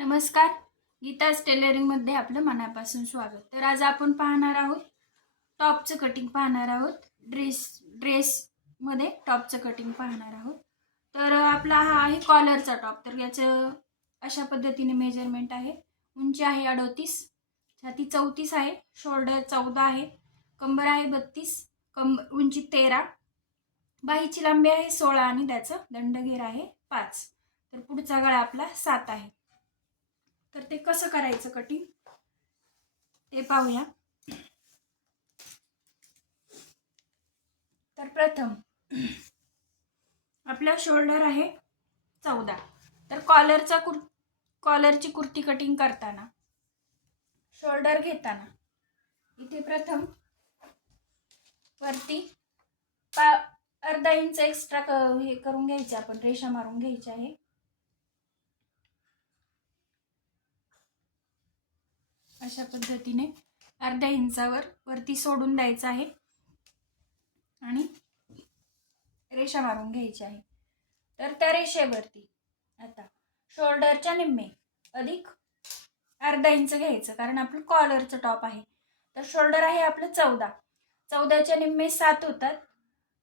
नमस्कार. गीताज टेलरिंगमध्ये आपलं मनापासून स्वागत. तर आज आपण पाहणार आहोत टॉपचं कटिंग पाहणार आहोत. ड्रेसमध्ये टॉपचं कटिंग पाहणार आहोत. तर आपला हा आहे कॉलरचा टॉप. तर याचं अशा पद्धतीने मेजरमेंट आहे. उंची आहे 38, छाती 34 आहे, शोल्डर 14 आहे, कंबर आहे 32, उंची 13, बाहीची लांबी आहे 16 आणि त्याचं दंडघेर आहे 5. तर पुढचा गळा आपला 7 आहे. तर ते कसं करायचं कटिंग ते पाहूया. तर प्रथम आपला शोल्डर आहे 14. तर कॉलरची कुर्ती कटिंग करताना शोल्डर घेताना इथे प्रथम वरती अर्धा इंच एक्स्ट्रा हे करून घ्यायचे, आपण रेषा मारून घ्यायची आहे. अशा पद्धतीने अर्ध्या इंचावर वरती सोडून द्यायचं आहे आणि रेषा मारून घ्यायची आहे. तर त्या रेषेवरती आता शोल्डरच्या निम्मे अधिक अर्धा इंच घ्यायचं, कारण आपलं कॉलरचं टॉप आहे. तर शोल्डर आहे आपलं 14च्या निम्मे 7 होतात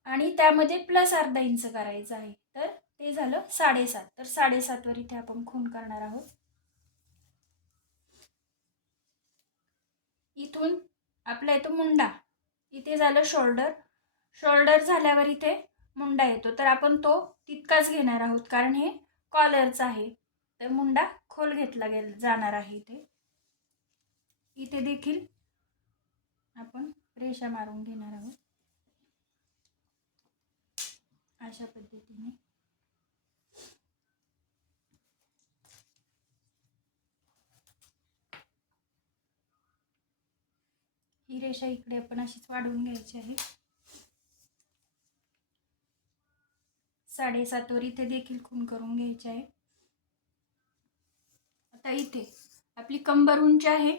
आणि त्यामध्ये प्लस अर्धा इंच करायचं आहे. तर ते झालं 7.5. तर 7.5 वर इथे आपण खूण करणार आहोत. इथून आपला येतो मुंडा. इथे झालं शोल्डर. शोल्डर झाल्यावर इथे मुंडा येतो. तर आपण तो तितकाच घेणार आहोत, कारण हे कॉलरचं आहे. तर मुंडा खोल घेतला जाणार आहे. इथे देखील आपण रेषा मारून घेणार आहोत अशा पद्धतीने. ही रेषा इकडे आपण अशीच वाढवून घ्यायची आहे. 7.5 वर इथे देखील खूण करून घ्यायची आहे. आता इथे आपली कंबर उंची आहे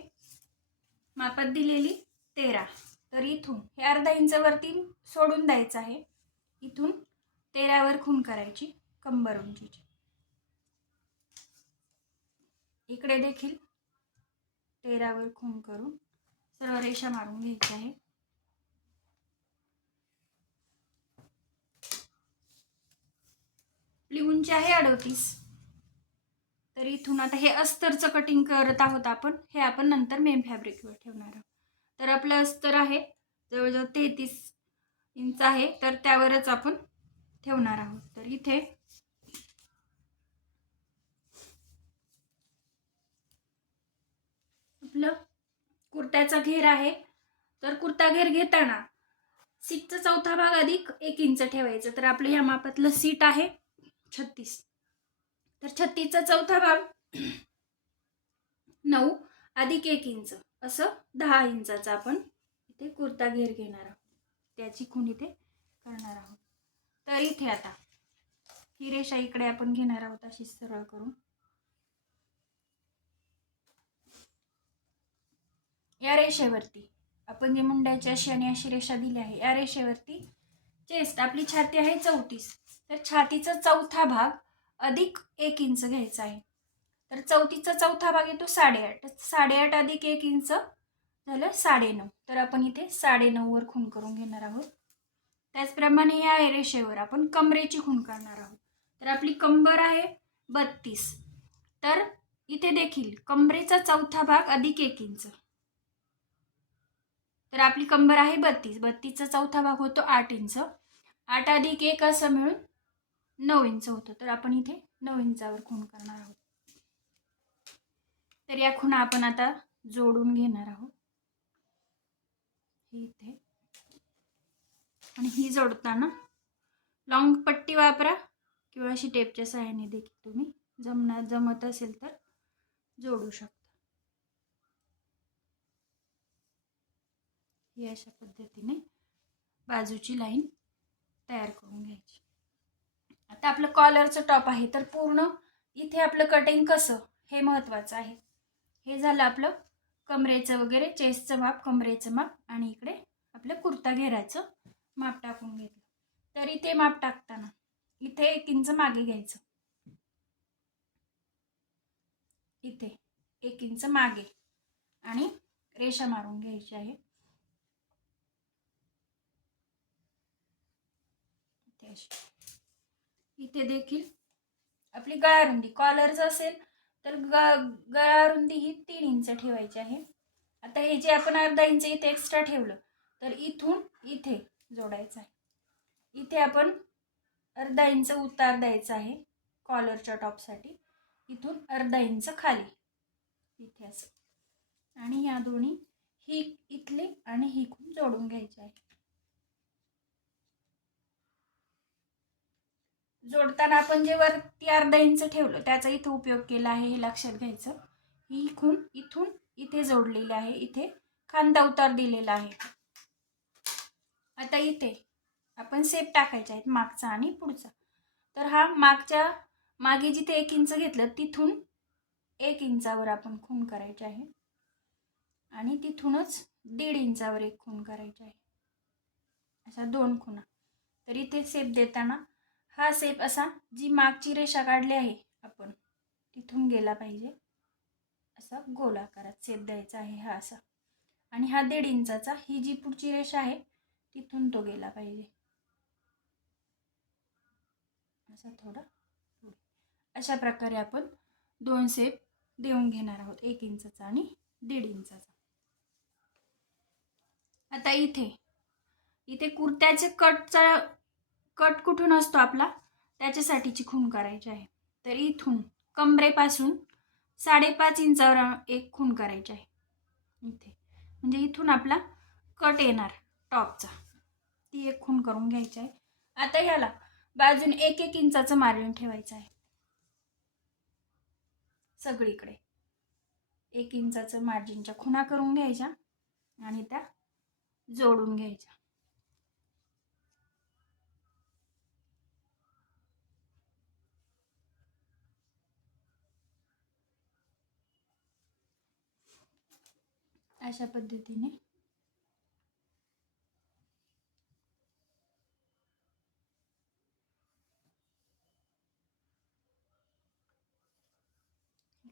मापात दिलेली 13. तर इथून हे अर्धा इंच वरती सोडून द्यायचं आहे. इथून 13 वर खूण करायची कंबर उंचीची. इकडे देखील 13 वर खूण करून सर्व रेषा मारून घ्यायची आहे. आपली उंची आहे 38. तर इथून आता हे अस्तरचं कटिंग करत आहोत आपण. हे आपण नंतर मेन फॅब्रिकवर ठेवणार आहोत. तर आपलं अस्तर आहे जवळजवळ 33 इंच आहे. तर त्यावरच आपण ठेवणार आहोत. तर इथे आपलं कुर्त्याचा घेर आहे. तर कुर्ता घेर घेताना सीटचा चौथा भाग अधिक 1 इंच ठेवायचं. तर आपलं या मापातलं सीट आहे 36. तर 36चा चौथा भाग 9 अधिक 1 इंच असं 10 इंचाचा आपण इथे कुर्ता घेर घेणार आहोत. त्याची खूण इथे करणार आहोत. तर इथे आता ही रेषा इकडे आपण घेणार आहोत अशी सरळ करून. या रेषेवरती आपण जे मुंड्याची अशी आणि अशी रेषा दिली आहे, या रेषेवरती चेस्ट आपली छाती आहे 34. तर छातीचा चौथा भाग अधिक 1 इंच घ्यायचा आहे. तर 34चा चौथा भाग येतो 8.5. 8.5 अधिक 1 इंच झालं 9.5. तर आपण इथे 9.5 वर खूण करून घेणार आहोत. त्याचप्रमाणे या रेषेवर आपण कमरेची खूण करणार आहोत. तर आपली कंबर आहे 32. तर इथे देखील कमरेचा चौथा भाग अधिक 1 इंच. तर आपली कंबर आहे 32. 32चा चौथा भाग होतो 8 इंच. 8 अधिक 1 असं मिळून 9 इंच होतं. तर आपण इथे 9 इंचावर खूण करणार आहोत. तर या खुणा आपण आता जोडून घेणार आहोत इथे. आणि ही जोडताना लॉंग पट्टी वापरा किंवा अशी टेपच्या सहाय्याने देखील तुम्ही जमत असेल तर जोडू शकता. ही अशा पद्धतीने बाजूची लाईन तयार करून घ्यायची. आता आपलं कॉलरचं टॉप आहे. तर पूर्ण इथे आपलं कटिंग कसं हे महत्त्वाचं आहे. हे झालं आपलं कमरेचं वगैरे, चेस्टचं माप, कमरेचं माप आणि इकडे आपलं कुर्ता घेराचं माप टाकून घेतलं. तर इथे माप टाकताना इथे 1 इंच मागे घ्यायचं. इथे 1 इंच मागे आणि रेषा मारून घ्यायची आहे. इथे देखील आपली गळारुंदी कॉलरच असेल तर गळारुंदी ही 3 इंच ठेवायची आहे. आता हे जे आपण अर्धा इंच इथे एक्स्ट्रा ठेवलं तर इथून इथे जोडायचं आहे. इथे आपण अर्धा इंच उतार द्यायचा आहे कॉलरच्या टॉपसाठी. इथून अर्धा इंच खाली इथे असं आणि या दोन्ही ही इथले आणि ही खूण जोडून घ्यायची आहे. जोडताना आपण जे वरती अर्धा इंच ठेवलं त्याचा इथे उपयोग केला आहे हे लक्षात घ्यायचं. ही खूण इथून इथे जोडलेली आहे. इथे खांदा उतार दिलेला आहे. आता इथे आपण सेप टाकायचे आहेत मागचा आणि पुढचा. तर हा मागे जिथे 1 इंच घेतलं तिथून 1 इंचावर आपण खूण करायची आहे आणि तिथूनच 1.5 इंचावर एक खूण करायची आहे. अशा 2 खुणा. तर इथे सेप देताना हा सेप असा जी मागची रेषा काढली आहे आपण तिथून गेला पाहिजे. असा गोलाकारात सेप द्यायचा आहे हा असा. आणि हा 1.5 इंचाचा ही जी पुढची रेषा आहे तिथून तो गेला पाहिजे असा थोडा. अशा प्रकारे आपण 2 सेप देऊन घेणार आहोत 1 इंचाचा आणि 1.5 इंचाचा. आता इथे कुर्त्याचे कट कुठून असतो आपला त्याच्यासाठीची खूण करायची आहे. तर इथून कमरेपासून 5.5 इंचावर एक खूण करायची आहे इथे. म्हणजे इथून आपला कट येणार टॉपचा ती एक खूण करून घ्यायची आहे. आता याला बाजून 1-1 इंचाचं मार्जिन ठेवायचं आहे. सगळीकडे 1 इंचाचं मार्जिनच्या खुणा करून घ्यायच्या आणि त्या जोडून घ्यायच्या. अशा पद्धतीने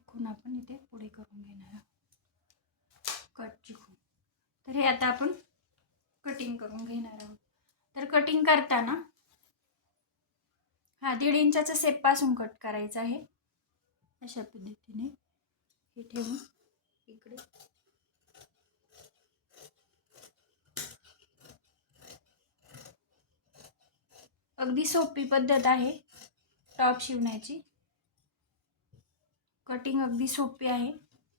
खूण आपण इथे पुढे करून घेणार आहोत कटची खूण. तर हे आता आपण कटिंग करून घेणार आहोत. तर कटिंग करताना हा 1.5 इंचाचा सेप पासून कट करायचा आहे. अशा पद्धतीने हे ठेवून इकडे अगदी सोपी पद्धत आहे टॉप शिवण्याची. कटिंग अगदी सोपी आहे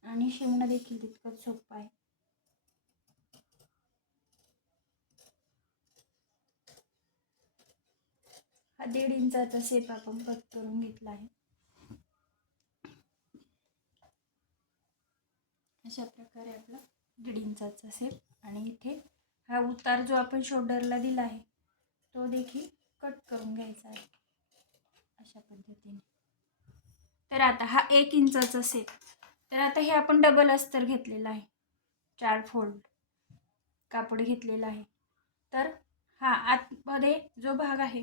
आणि शिवणं देखील तितकंच सोपं आहे. हा 1.5 इंचाचा सेप आपण कट करून घेतला आहे. अशा प्रकारे आपला 1.5 इंचाचा सेप आणि इथे हा उतार जो आपण शोल्डरला दिला आहे तो देखील कट करून घ्यायचा आहे अशा पद्धतीने. तर आता हा 1 इंचाचा सेप. तर आता हे आपण डबल अस्तर घेतलेला आहे. 4 फोल्ड कापड घेतलेला आहे. तर हा आतमध्ये जो भाग आहे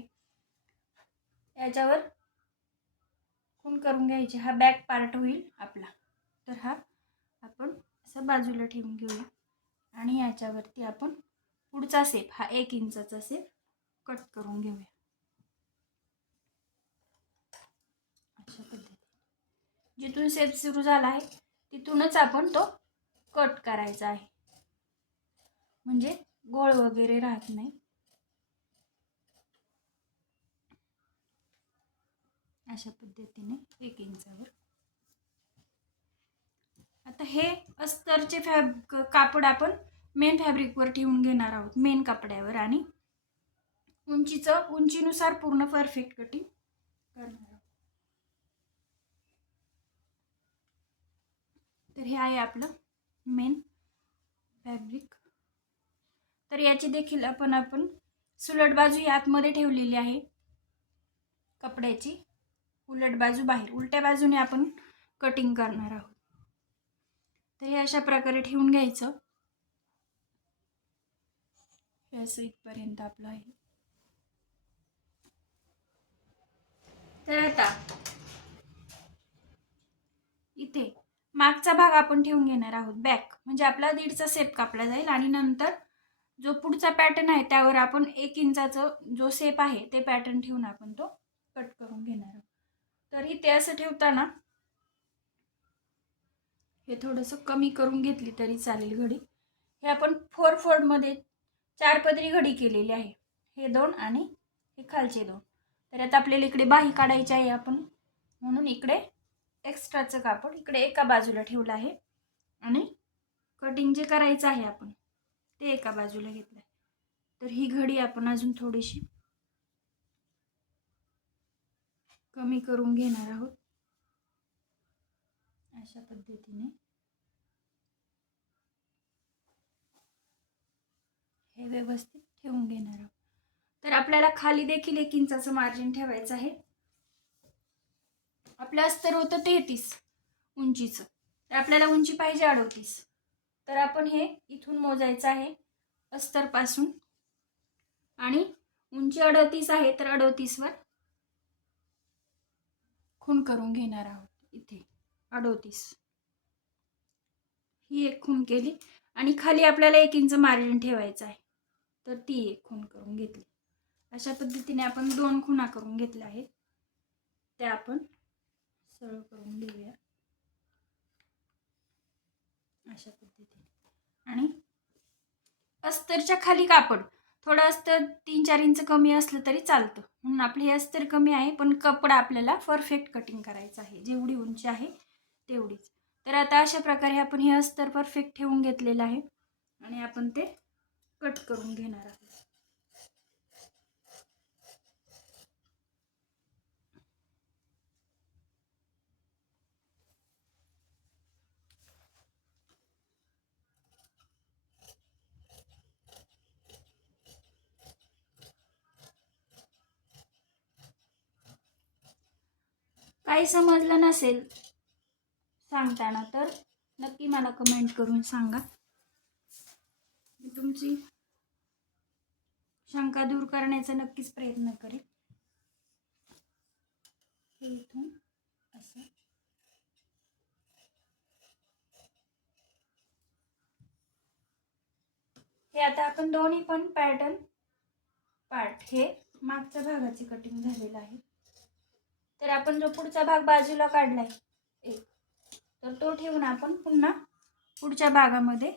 याच्यावर खूण करून घ्यायची. हा बॅक पार्ट होईल आपला. तर हा आपण असं बाजूला ठेवून घेऊया आणि याच्यावरती आपण पुढचा सेप हा 1 इंचाचा सेप कट करून घेऊया अशा पद्धतीने. जिथून सेप सुरू झाला आहे तिथूनच आपण तो कट करायचा आहे म्हणजे गोळ वगैरे राहत नाही. अशा पद्धतीने 1 इंचावर. आता हे अस्तरचे कापड आपण मेन फॅब्रिकवर ठेवून घेणार आहोत मेन कपड्यावर आणि उंचीनुसार पूर्ण परफेक्ट कटिंग करणार आहोत. तर हे आहे आपलं मेन फॅब्रिक. तर याची देखील आपण सुलट बाजू आतमध्ये ठेवलेली आहे कपड्याची, उलट बाजू बाहेर. उलट्या बाजूने आपण कटिंग करणार आहोत. तर हे अशा प्रकारे ठेवून घ्यायचं. हे असं इथपर्यंत आपलं आहे. तर आता इथे मागचा भाग आपण ठेवून घेणार आहोत, बॅक म्हणजे आपला 1.5चा शेप कापला जाईल आणि नंतर जो पुढचा पॅटर्न आहे त्यावर आपण 1 इंचाचा जो शेप आहे ते पॅटर्न ठेवून आपण तो कट करून घेणार आहोत. तर इथे असं ठेवताना हे थोडंसं कमी करून घेतली तरी चालेल घडी. हे आपण 4 फोल्डमध्ये 4 पदरी घडी केलेली आहे, हे 2 आणि हे खालचे 2. तर आता आपल्याला इकडे बाही काढायची आहे आपण, म्हणून इकडे एक्स्ट्राचं कापड इकडे एका बाजूला ठेवलं आहे आणि कटिंग जे करायचं आहे आपण ते एका बाजूला घेतलं आहे. तर ही घडी आपण अजून थोडीशी कमी करून घेणार आहोत अशा पद्धतीने. हे व्यवस्थित ठेवून घेणार आहोत. तर आपल्याला खाली देखील 1 इंचाचं मार्जिन ठेवायचं आहे. आपलं अस्तर होतं 33 उंचीचं, तर आपल्याला उंची पाहिजे 38. तर आपण हे इथून मोजायचं आहे अस्तरपासून आणि उंची 38 आहे तर 38वर खूण करून घेणार आहोत. इथे 38 ही एक खूण केली आणि खाली आपल्याला 1 इंच मार्जिन ठेवायचं आहे, तर ती एक खूण करून घेतली. अशा पद्धतीने आपण 2 खुणा करून घेतल्या आहेत, त्या आपण सरळ करून घेऊया अशा पद्धतीने. आणि अस्तरच्या खाली कापड थोडं अस्तर 3-4 इंच कमी असलं तरी चालतं, म्हणून आपले हे अस्तर कमी आहे पण कपडा आपल्याला परफेक्ट कटिंग करायचं आहे, जेवढी उंची आहे तेवढीच. तर आता अशा प्रकारे आपण हे अस्तर परफेक्ट ठेवून घेतलेलं आहे आणि आपण ते कट करून घेणार आहोत. काही समजलं नसेल सांगताना तर नक्की मला कमेंट करून सांगा, मी तुमची शंका दूर करण्याचा नक्कीच प्रयत्न करेन. हे इथून असं हे आता आपण दोन्ही पण पॅटर्न पार्ट हे मागच्या भागाची कटिंग झालेलं आहे. तर आपण जो पुढचा भाग बाजूला काढलाय एक, तर तो ठेवून आपण पुन्हा पुढच्या भागामध्ये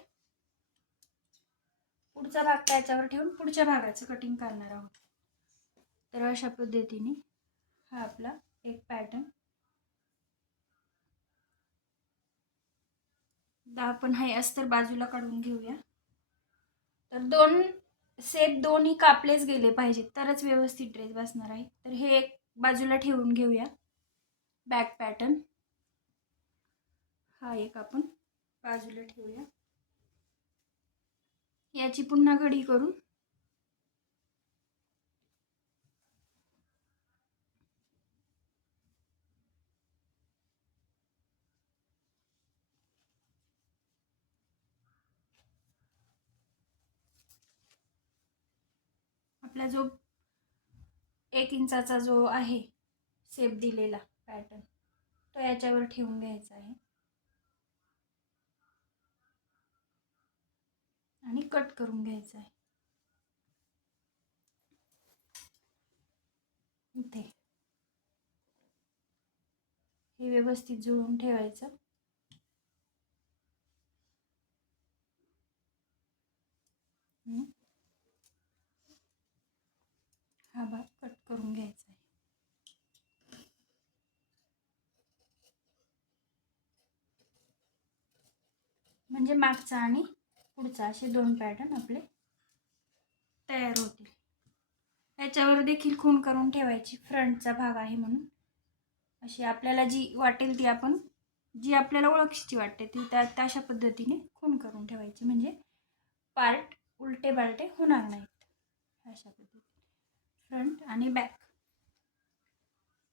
पुढचा भाग त्याच्यावर ठेवून पुढच्या भागाचं कटिंग करणार आहोत. तर अशा पद्धतीने हा आपला एक पॅटर्न. आपण हे अस्तर बाजूला काढून घेऊया. तर 2 सेट दोन्ही कापलेच गेले पाहिजेत तरच व्यवस्थित ड्रेस बसणार आहे. तर हे एक बाजूला ठेवून घेऊया बॅक पॅटर्न. हा एक आपण बाजूला ठेवूया. याची पुन्हा घडी करून आपला जो 1 इंचाचा जो आहे शेप दिलेला पॅटर्न तो याच्यावर ठेवून घ्यायचा आहे आणि कट करून घ्यायचा आहे. इथे हे व्यवस्थित जुळवून ठेवायचं. हा भाग कट करून घ्यायचा आहे. म्हणजे मागचा आणि पुढचा असे 2 पॅटर्न आपले तयार होतील. याच्यावर देखील खूण करून ठेवायची, फ्रंटचा भाग आहे म्हणून. अशी आपल्याला जी वाटेल ती आपण जी आपल्याला ओळखीची वाटते ती तशा पद्धतीने खूण करून ठेवायची, म्हणजे पार्ट उलटे बालटे होणार नाहीत. अशा पद्धतीने फ्रंट आणि बॅक.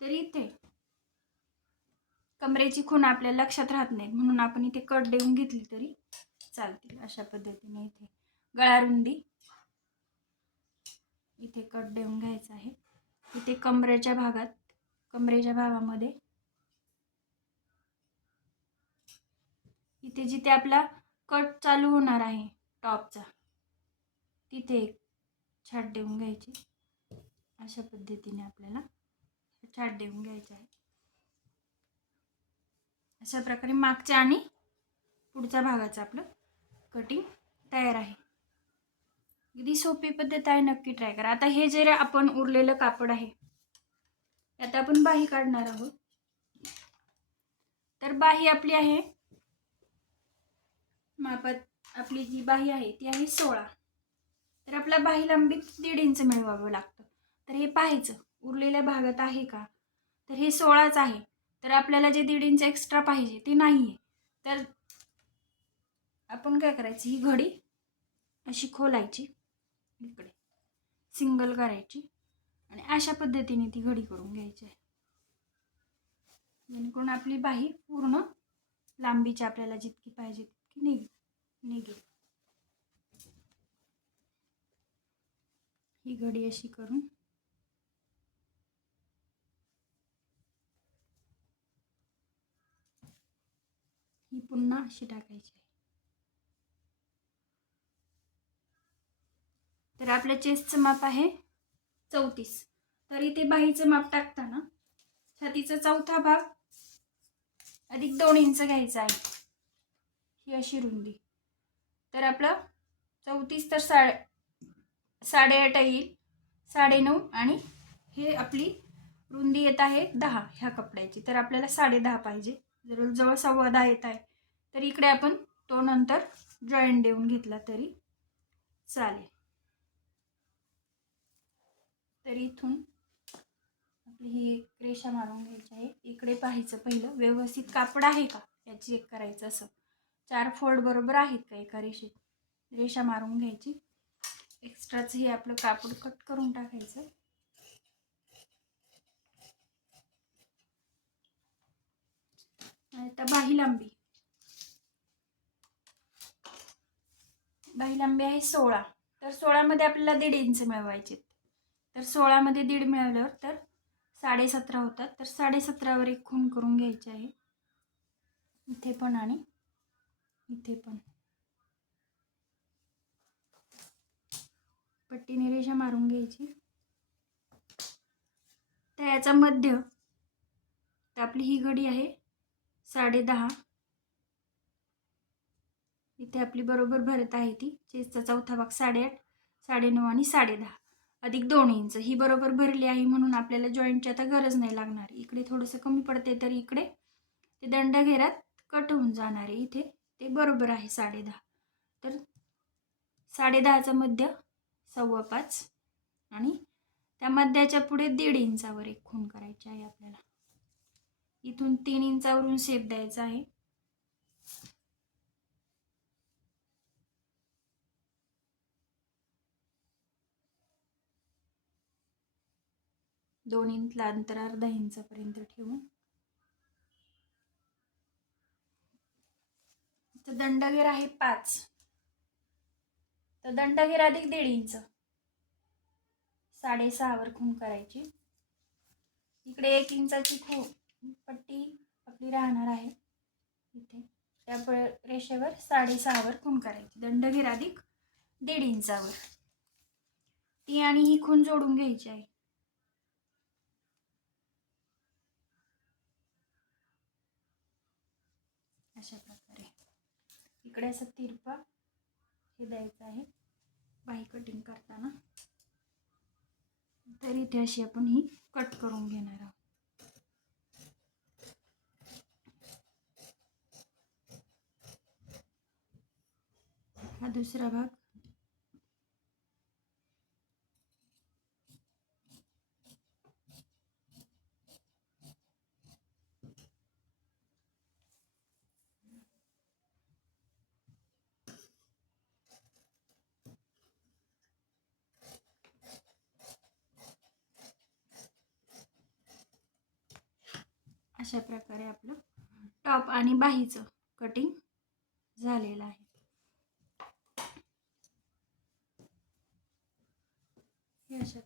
तर इथे कमरेची खूण आपल्या लक्षात राहत नाही म्हणून आपण इथे कट देऊन घेतली तरी चालतील. अशा पद्धतीने इथे गळा रुंदी इथे कट देऊन घ्यायचा आहे. इथे कमरेच्या भागामध्ये इथे जिथे आपला कट चालू होणार आहे टॉपचा तिथे एक छाट देऊन घ्यायची. अशा पद्धतीने आपल्याला छाट देऊन घ्यायचा आहे. अशा प्रकारे मागच्या आणि पुढच्या भागाचं आपलं कटिंग तयार आहे. अगदी सोपी पद्धत आहे, नक्की ट्राय करा. आता हे जे आपण उरलेलं कापड आहे आता आपण बाही काढणार आहोत. तर बाही आपली आहे मापात, आपली जी बाही आहे ती आहे 16. तर आपल्या बाही लांबीत 1.5 इंच मिळवावं लागतं. तर हे पाहायचं उरलेल्या भागात आहे का, तर हे 16च आहे. तर आपल्याला जे 1.5 इंच एक्स्ट्रा पाहिजे ते नाही आहे. तर आपण काय करायचं, ही घडी अशी खोलायची, इकडे सिंगल करायची आणि अशा पद्धतीने ती घडी करून घ्यायची आहे. जेणेकरून आपली बाही पूर्ण लांबीची आपल्याला जितकी पाहिजे तितकी निघेल. ही घडी अशी करून ही पुन्हा अशी टाकायची. तर आपल्या चेस्टचं माप आहे 34. तर इथे बाहीचं माप टाकताना छातीचा चौथा भाग अधिक 2 इंच घ्यायचा आहे, ही अशी रुंदी. तर आपलं 34 तर 8.5 येईल, 9.5 आणि हे आपली रुंदी येत आहे 10 ह्या कपड्याची. तर आपल्याला 10.5 पाहिजे, जवळ 10.15 येत आहे. तर इकडे आपण तो नंतर जॉईंट देऊन घेतला तरी चालेल. तर इथून आपली ही एक रेषा मारून घ्यायची आहे. इकडे पाहायचं पहिलं व्यवस्थित कापड आहे का याची चेक करायचं. असं 4 फोल्ड बरोबर आहेत का एका रेषेत, रेषा मारून घ्यायची. एक्स्ट्राच हे आपलं कापड कट करून टाकायचं. आता बाही लांबी आहे 16. तर 16 मध्ये आपल्याला 1.5 इंच मिळवायचे. तर 16 मध्ये 1.5 मिळवल्यावर तर 17.5 होतात. तर 17.5 वर एक खूण करून घ्यायची आहे, इथे पण आणि इथे पण. पट्टीने रेषा मारून घ्यायची. तर याचा मध्य, तर आपली ही घडी आहे 10.5. इथे आपली बरोबर भरत आहे ती चेस्टचा चौथा भाग 8.5, 9.5 आणि 10.5 अधिक 2 इंच ही बरोबर भरली आहे. म्हणून आपल्याला जॉईंटची आता गरज नाही लागणार. इकडे थोडंसं कमी पडते तर इकडे ते दंडघेरात कट होऊन जाणार आहे. इथे ते बरोबर आहे 10.5. तर 10.5चा मध्य 5.25 आणि त्या मध्याच्या पुढे 1.5 इंचावर एक खूण करायची आहे आपल्याला. इथून 3 इंचावरून शेप द्यायचा आहे. दोन इंचला अंतर अर्धा इंचापर्यंत ठेवून दंडघेर आहे 5. तर दंडघेर अधिक 1.5 इंच 6.5 वर खूण करायची. इकडे 1 इंचाची पट्टी आपली राहणार आहे. इथे त्या रेषेवर 6.5 वर खूण करायची. दंडघेर अधिक 1.5 इंचावर ती आणि ही खूण जोडून घ्यायची आहे. अशा प्रकारे इकडे असं तिरपा हे द्यायचं आहे बाही कटिंग करताना. तर इथे अशी आपण ही कट करून घेणार आहोत. हा दुसरा भाग. अशा प्रकारे आपलं टॉप आणि बाहीचं कटिंग झालेलं आहे. हे अशा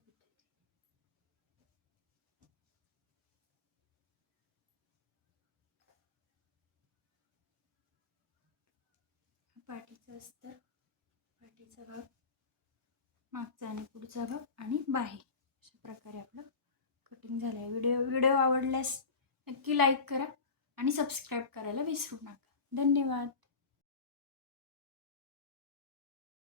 पाठीचं अस्तर, पाठीचा भाग, मागचा आणि पुढचा भाग आणि बाही. अशा प्रकारे आपलं कटिंग झालं आहे. व्हिडिओ आवडल्यास नक्की लाईक करा आणि सबस्क्राईब करायला विसरू नका. धन्यवाद.